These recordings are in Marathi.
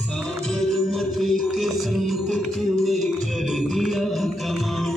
साबरमती के संत तूने कर दिया कमाल।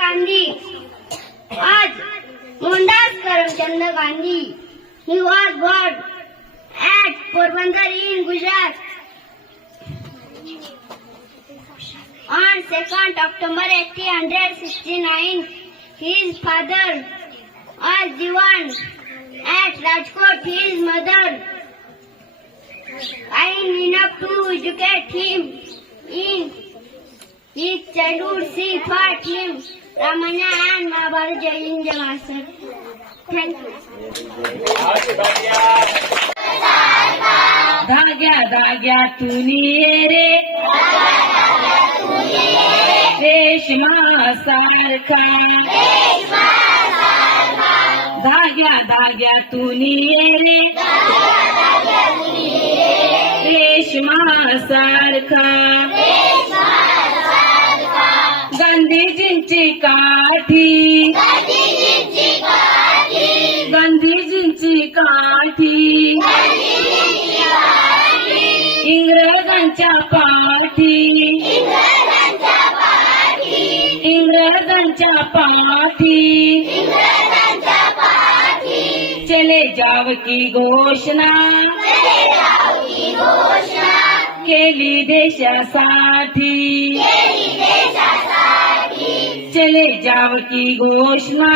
Gandhi. आज Mohandas Karamchand Gandhi. He was born at Porbandar in Gujarat on 2nd October 1869. His father was Diwan at Rajkot. His mother kind enough to educate him in his childhood. She taught him Ramayana and Mahabharata. Jai Hind, Jai Master. Thank you. धाग्या धाग्या तुनी रे रेशमा सारखा धाग्या धाग्या तुनी रे रेशमा सारखा गांधीजींची काठी गांधीजींची काठी इंग्रजांच्या पाठी इंग्रजांच्या पाठी चले जाव की घोषणा केली देशासाठी चले जाव की घोषणा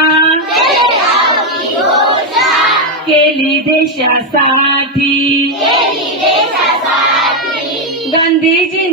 केली देशासाठी गांधीजींची